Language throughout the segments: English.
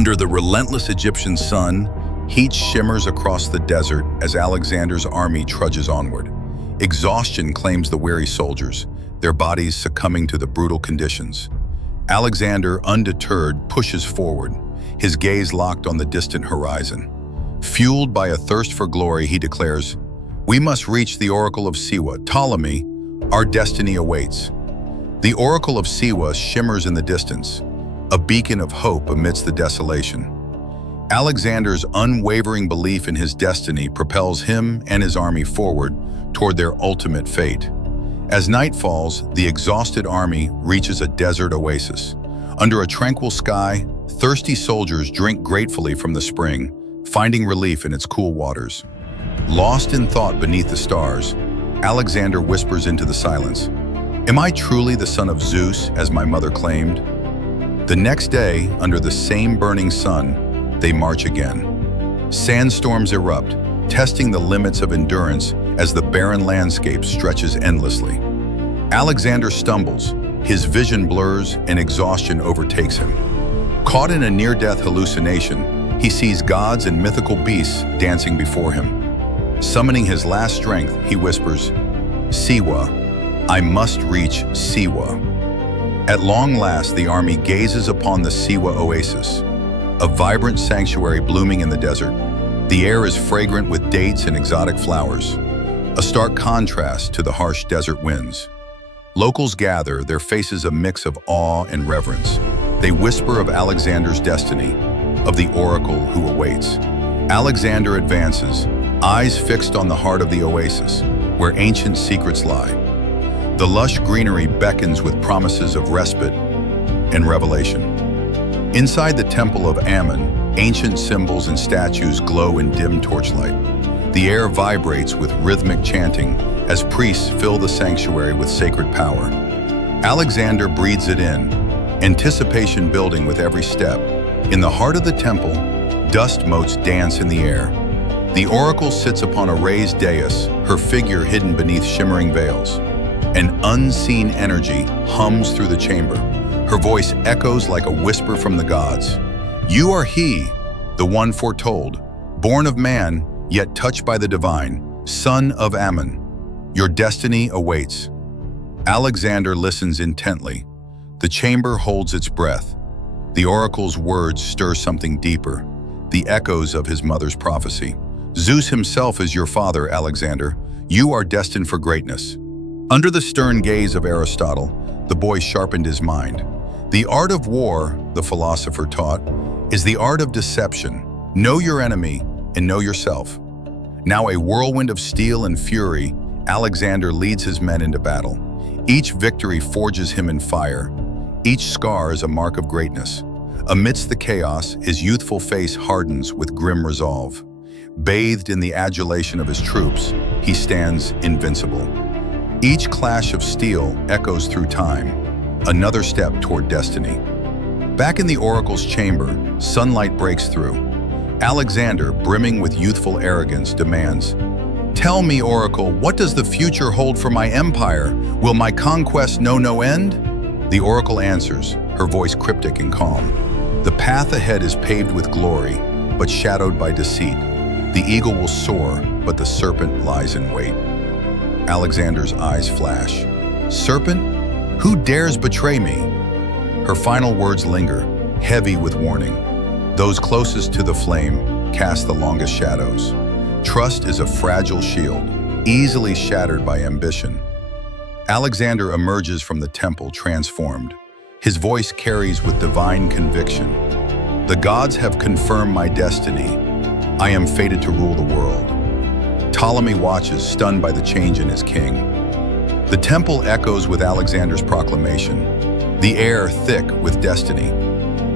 Under the relentless Egyptian sun, heat shimmers across the desert as Alexander's army trudges onward. Exhaustion claims the weary soldiers, their bodies succumbing to the brutal conditions. Alexander, undeterred, pushes forward, his gaze locked on the distant horizon. Fueled by a thirst for glory, he declares, "We must reach the Oracle of Siwa. Ptolemy, our destiny awaits." The Oracle of Siwa shimmers in the distance, a beacon of hope amidst the desolation. Alexander's unwavering belief in his destiny propels him and his army forward toward their ultimate fate. As night falls, the exhausted army reaches a desert oasis. Under a tranquil sky, thirsty soldiers drink gratefully from the spring, finding relief in its cool waters. Lost in thought beneath the stars, Alexander whispers into the silence, "Am I truly the son of Zeus, as my mother claimed?" The next day, under the same burning sun, they march again. Sandstorms erupt, testing the limits of endurance as the barren landscape stretches endlessly. Alexander stumbles, his vision blurs, and exhaustion overtakes him. Caught in a near-death hallucination, he sees gods and mythical beasts dancing before him. Summoning his last strength, he whispers, "Siwa, I must reach Siwa." At long last, the army gazes upon the Siwa oasis, a vibrant sanctuary blooming in the desert. The air is fragrant with dates and exotic flowers, a stark contrast to the harsh desert winds. Locals gather, their faces a mix of awe and reverence. They whisper of Alexander's destiny, of the oracle who awaits. Alexander advances, eyes fixed on the heart of the oasis, where ancient secrets lie. The lush greenery beckons with promises of respite and revelation. Inside the temple of Ammon, ancient symbols and statues glow in dim torchlight. The air vibrates with rhythmic chanting as priests fill the sanctuary with sacred power. Alexander breathes it in, anticipation building with every step. In the heart of the temple, dust motes dance in the air. The oracle sits upon a raised dais, her figure hidden beneath shimmering veils. An unseen energy hums through the chamber. Her voice echoes like a whisper from the gods. "You are he, the one foretold, born of man, yet touched by the divine, son of Ammon. Your destiny awaits." Alexander listens intently. The chamber holds its breath. The oracle's words stir something deeper, the echoes of his mother's prophecy. "Zeus himself is your father, Alexander. You are destined for greatness." Under the stern gaze of Aristotle, the boy sharpened his mind. The art of war, the philosopher taught, is the art of deception. Know your enemy and know yourself. Now a whirlwind of steel and fury, Alexander leads his men into battle. Each victory forges him in fire. Each scar is a mark of greatness. Amidst the chaos, his youthful face hardens with grim resolve. Bathed in the adulation of his troops, he stands invincible. Each clash of steel echoes through time, another step toward destiny. Back in the oracle's chamber, sunlight breaks through. Alexander, brimming with youthful arrogance, demands, "Tell me, Oracle, what does the future hold for my empire? Will my conquest know no end?" The oracle answers, her voice cryptic and calm. "The path ahead is paved with glory, but shadowed by deceit. The eagle will soar, but the serpent lies in wait." Alexander's eyes flash. "Serpent? Who dares betray me?" Her final words linger, heavy with warning. Those closest to the flame cast the longest shadows. Trust is a fragile shield, easily shattered by ambition. Alexander emerges from the temple transformed. His voice carries with divine conviction. "The gods have confirmed my destiny. I am fated to rule the world." Ptolemy watches, stunned by the change in his king. The temple echoes with Alexander's proclamation, the air thick with destiny.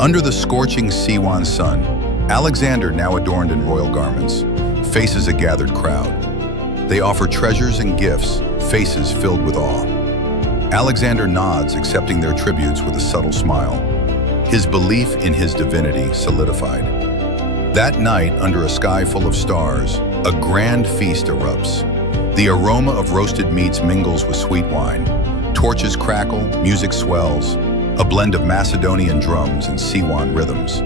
Under the scorching Siwan sun, Alexander, now adorned in royal garments, faces a gathered crowd. They offer treasures and gifts, faces filled with awe. Alexander nods, accepting their tributes with a subtle smile. His belief in his divinity solidified. That night, under a sky full of stars, a grand feast erupts. The aroma of roasted meats mingles with sweet wine. Torches crackle, music swells, a blend of Macedonian drums and Siwan rhythms.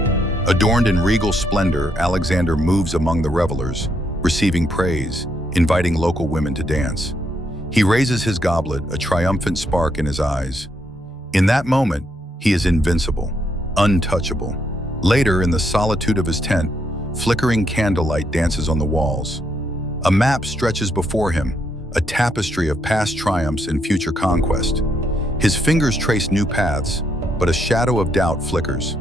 Adorned in regal splendor, Alexander moves among the revelers, receiving praise, inviting local women to dance. He raises his goblet, a triumphant spark in his eyes. In that moment, he is invincible, untouchable. Later, in the solitude of his tent, flickering candlelight dances on the walls. A map stretches before him, a tapestry of past triumphs and future conquest. His fingers trace new paths, but a shadow of doubt flickers.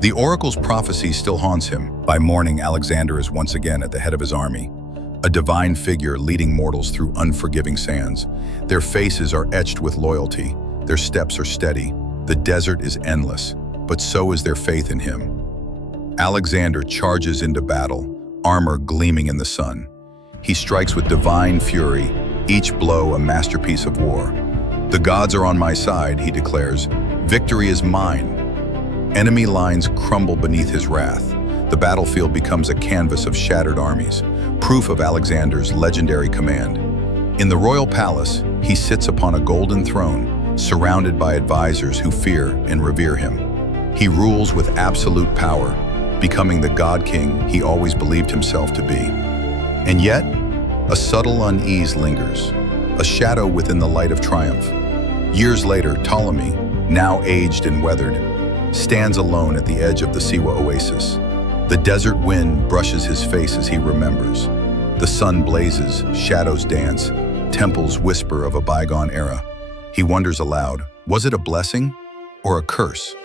The Oracle's prophecy still haunts him. By morning, Alexander is once again at the head of his army, a divine figure leading mortals through unforgiving sands. Their faces are etched with loyalty, their steps are steady. The desert is endless, but so is their faith in him. Alexander charges into battle, armor gleaming in the sun. He strikes with divine fury, each blow a masterpiece of war. "The gods are on my side," he declares. "Victory is mine." Enemy lines crumble beneath his wrath. The battlefield becomes a canvas of shattered armies, proof of Alexander's legendary command. In the royal palace, he sits upon a golden throne, surrounded by advisors who fear and revere him. He rules with absolute power, becoming the god-king he always believed himself to be. And yet, a subtle unease lingers, a shadow within the light of triumph. Years later, Ptolemy, now aged and weathered, stands alone at the edge of the Siwa oasis. The desert wind brushes his face as he remembers. The sun blazes, shadows dance, temples whisper of a bygone era. He wonders aloud, was it a blessing or a curse?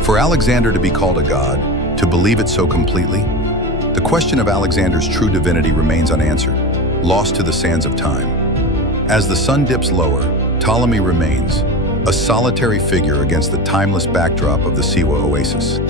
For Alexander to be called a god, to believe it so completely, the question of Alexander's true divinity remains unanswered, lost to the sands of time. As the sun dips lower, Ptolemy remains, a solitary figure against the timeless backdrop of the Siwa oasis.